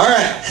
All right.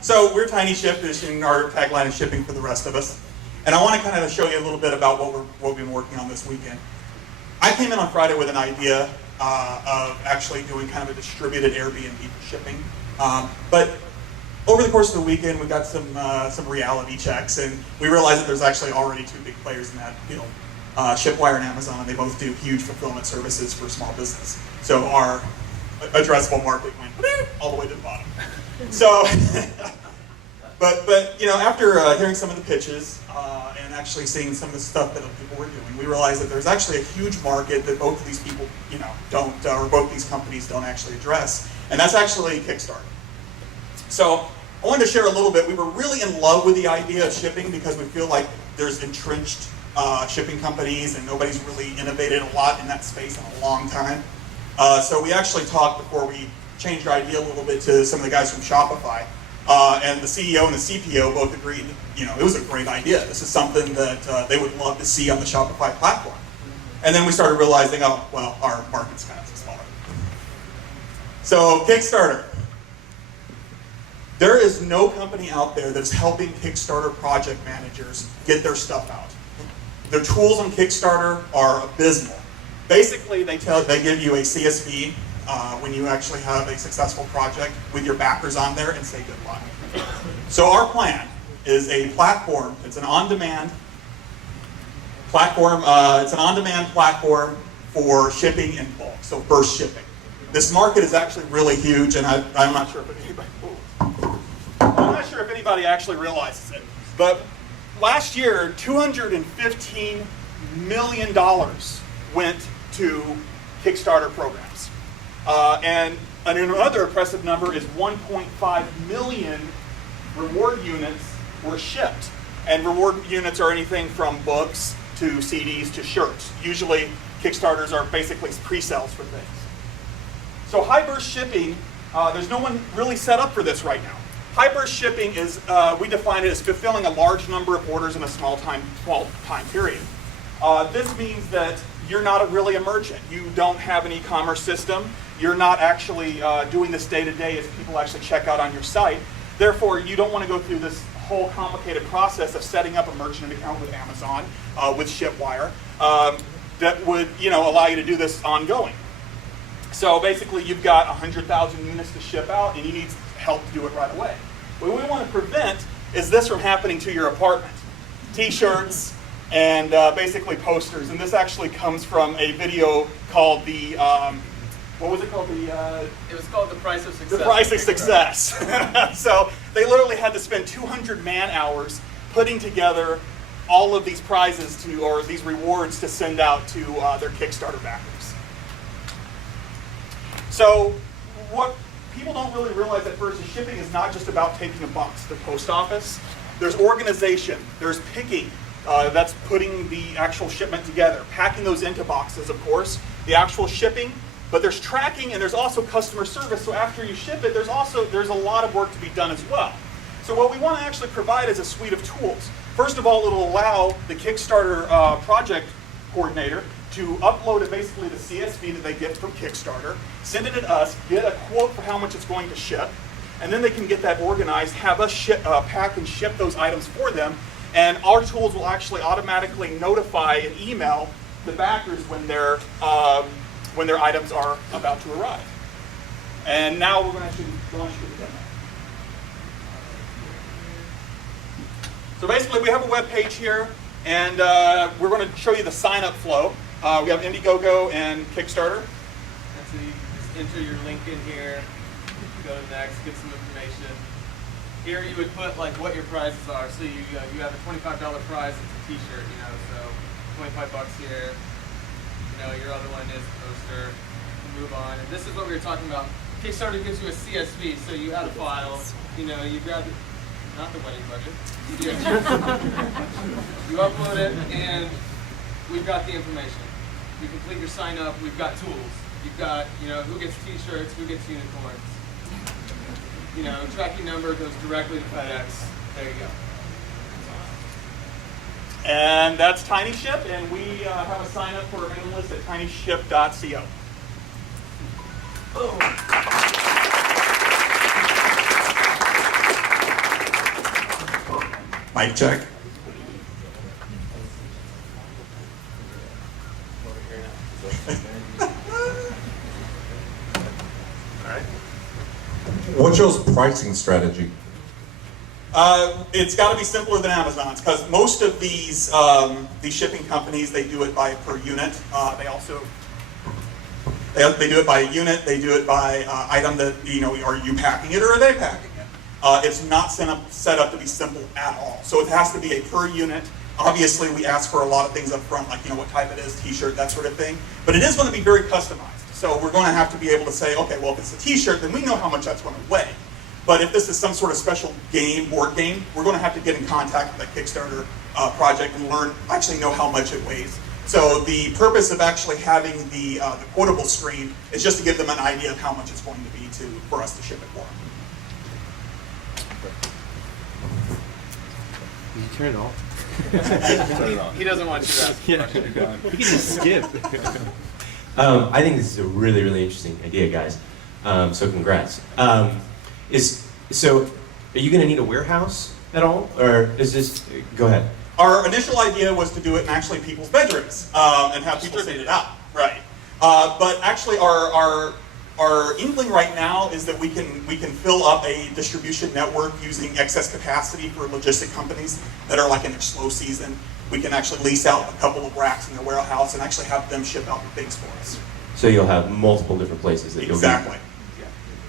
So we're TinyShip, and our tagline is shipping for the rest of us. And I want to kind of show you a little bit about what we've been working on this weekend. I came in on Friday with an idea of actually doing kind of a distributed Airbnb for shipping. But over the course of the weekend, we got some reality checks, and we realized that there's actually already two big players in that field, ShipWire and Amazon. They both do huge fulfillment services for small business. So our addressable market went all the way to the bottom. So, but you know, after hearing some of the pitches and actually seeing some of the stuff that people were doing, we realized that there's actually a huge market that both of these people, you know, don't, or both these companies don't actually address, and that's actually Kickstarter. So I wanted to share a little bit. We were really in love with the idea of shipping because we feel like there's entrenched shipping companies and nobody's really innovated a lot in that space in a long time. So we actually talked before we changed our idea a little bit to some of the guys from Shopify. And the CEO and the CPO both agreed, you know, it was a great idea. This is something that they would love to see on the Shopify platform. And then we started realizing, oh, well, our market's kind of smaller. So Kickstarter. There is no company out there that's helping Kickstarter project managers get their stuff out. Their tools on Kickstarter are abysmal. Basically, they give you a CSV when you actually have a successful project with your backers on there and say good luck. So our plan is a platform. It's an on-demand platform. It's an on-demand platform for shipping in bulk, so burst shipping. This market is actually really huge, and I'm not sure if anybody actually realizes it. But last year, $215 million went to Kickstarter programs. And another impressive number is 1.5 million reward units were shipped. And reward units are anything from books to CDs to shirts. Usually, Kickstarters are basically pre-sales for things. So high burst shipping, there's no one really set up for this right now. High burst shipping is, we define it as fulfilling a large number of orders in a small time period. This means that you're not really a merchant. You don't have an e-commerce system. You're not actually doing this day to day as people actually check out on your site. Therefore, you don't want to go through this whole complicated process of setting up a merchant account with Amazon, with ShipWire, that would, you know, allow you to do this ongoing. So basically, you've got 100,000 units to ship out, and you need help to do it right away. What we want to prevent is this from happening to your apartment. T-shirts and basically posters. And this actually comes from a video called the, what was it called? It was called The Price of Success. The Price of Success. So they literally had to spend 200 man-hours putting together all of these prizes or these rewards to send out to their Kickstarter backers. So what people don't really realize at first is shipping is not just about taking a box to the post office. There's organization, there's picking, that's putting the actual shipment together, packing those into boxes, of course, the actual shipping, but there's tracking and there's also customer service. So after you ship it, there's a lot of work to be done as well. So what we want to actually provide is a suite of tools. First of all, it'll allow the Kickstarter project coordinator to upload basically the CSV that they get from Kickstarter, send it to us, get a quote for how much it's going to ship, and then they can get that organized, have us pack and ship those items for them, and our tools will actually automatically notify and email the backers when their items are about to arrive. And now we're going to actually launch the demo. So basically, we have a web page here, and we're going to show you the sign-up flow. We have Indiegogo and Kickstarter. And so you just enter your link in here, go to next, get some information. Here you would put like what your prizes are. So you have a $25 prize, it's a t-shirt, you know, so 25 bucks here. You know, your other one is a poster. Move on. And this is what we were talking about. Kickstarter gives you a CSV, so you have a file, you know, you grab it, not the wedding budget. You upload it and we've got the information. You complete your sign up, we've got tools. You've got, you know, who gets t-shirts, who gets unicorns. You know, tracking number goes directly to FedEx. There you go. And that's TinyShip, and we have a sign up for our mailing list at tinyship.co. Mic check. What's your pricing strategy? It's got to be simpler than Amazon's, because most of these shipping companies, they do it by per unit. They also they do it by unit. They do it by item that, are you packing it or are they packing it? It's not set up to be simple at all. So it has to be a per unit. Obviously, we ask for a lot of things up front, like what type it is, T-shirt, that sort of thing. But it is going to be very customized. So we're going to have to be able to say, okay, well, if it's a T-shirt, then we know how much that's going to weigh. But if this is some sort of special board game, we're going to have to get in contact with that Kickstarter project and actually know how much it weighs. So the purpose of actually having the quotable screen is just to give them an idea of how much it's going to be for us to ship it for. Did you turn it off? He doesn't want you to ask a question. You can just skip. I think this is a really, really interesting idea, guys. So congrats. So are you going to need a warehouse at all, or is this? Go ahead. Our initial idea was to do it in actually people's bedrooms and have people send it out, right? But actually, our inkling right now is that we can fill up a distribution network using excess capacity for logistic companies that are like in their slow season. We can actually lease out a couple of racks in their warehouse and actually have them ship out the things for us. So you'll have multiple different places that you'll be. Exactly.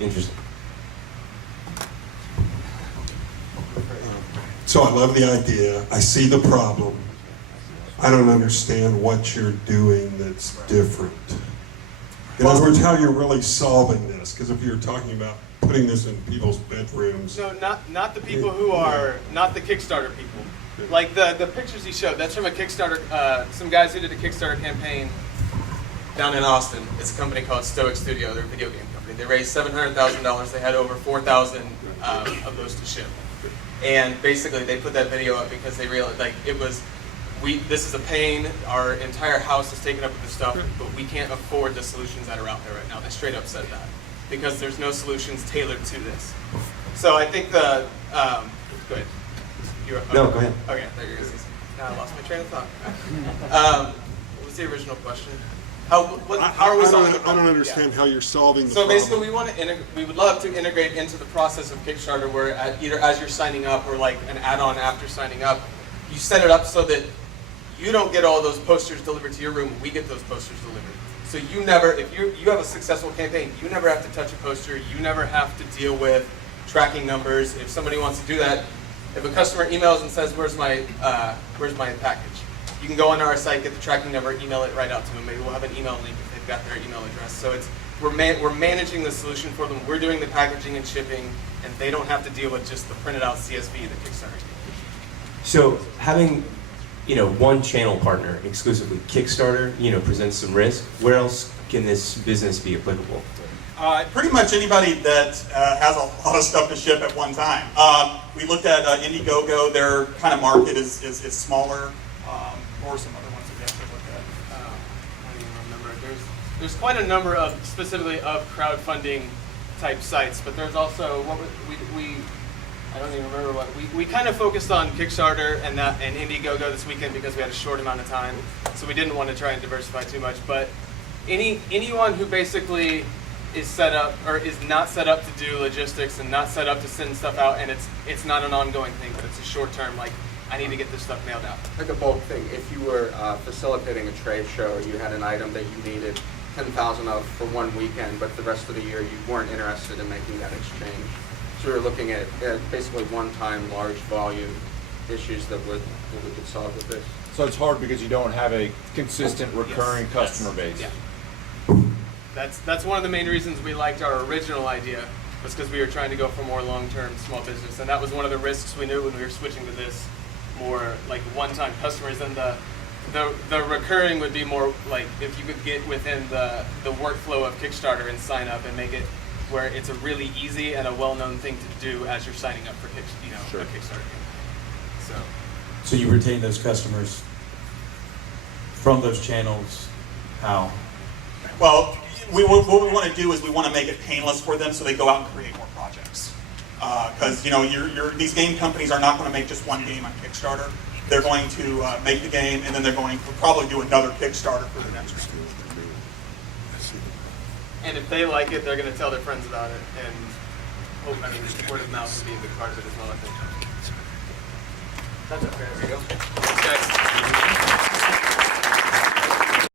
Interesting. So I love the idea. I see the problem. I don't understand what you're doing that's different. In other words, how you're really solving this. Because if you're talking about putting this in people's bedrooms. No, not the people who are, not the Kickstarter people. Like the pictures he showed, that's from a Kickstarter, some guys who did a Kickstarter campaign down in Austin. It's a company called Stoic Studio. They're a video game company. They raised $700,000. They had over 4,000 of those to ship. And basically, they put that video up because they realized, this is a pain. Our entire house is taken up with this stuff, but we can't afford the solutions that are out there right now. They straight up said that because there's no solutions tailored to this. So I think go ahead. No, go ahead. Okay, there you go. Now I lost my train of thought. What was the original question? How are we solving the problem? I don't understand how you're solving the So problem. basically, we would love to integrate into the process of Kickstarter, where either as you're signing up or like an add-on after signing up, you set it up so that you don't get all those posters delivered to your room. We get those posters delivered. So you never, if you have a successful campaign, you never have to touch a poster. You never have to deal with tracking numbers. If somebody wants to do that, if a customer emails and says, "Where's my package?" You can go onto our site, get the tracking number, email it right out to them. Maybe we'll have an email link if they've got their email address. So we're managing the solution for them. We're doing the packaging and shipping, and they don't have to deal with just the printed out CSV that Kickstarter. So having one channel partner exclusively Kickstarter, presents some risk. Where else can this business be applicable? Pretty much anybody that has a lot of stuff to ship at one time. We looked at Indiegogo. Their kind of market is smaller. Or some other ones that we have to look at. I don't even remember. There's quite a number of specifically of crowdfunding type sites, but there's also I don't even remember what we kind of focused on Kickstarter and Indiegogo this weekend because we had a short amount of time, so we didn't want to try and diversify too much. But anyone who basically is set up or is not set up to do logistics and not set up to send stuff out, and it's not an ongoing thing, but it's a short term, like I need to get this stuff mailed out. Like a bulk thing. If you were facilitating a trade show, you had an item that you needed 10,000 of for one weekend, but the rest of the year you weren't interested in making that exchange. So we were looking at basically one-time large volume issues that we could solve with this. So it's hard because you don't have a consistent recurring customer base. Yeah. That's one of the main reasons we liked our original idea, was because we were trying to go for more long-term small business, and that was one of the risks we knew when we were switching to this. More like one-time customers, and the recurring would be more like if you could get within the workflow of Kickstarter and sign up and make it where it's a really easy and a well-known thing to do as you're signing up for a Kickstarter campaign. So you retain those customers from those channels. How? Well, what we want to do is we want to make it painless for them so they go out and create more projects. Because these game companies are not going to make just one game on Kickstarter. They're going to make the game, and then they're going to probably do another Kickstarter for the next one. And if they like it, they're going to tell their friends about it, and word of mouth will be a big part of it as well, I think. That's a fair. There you go.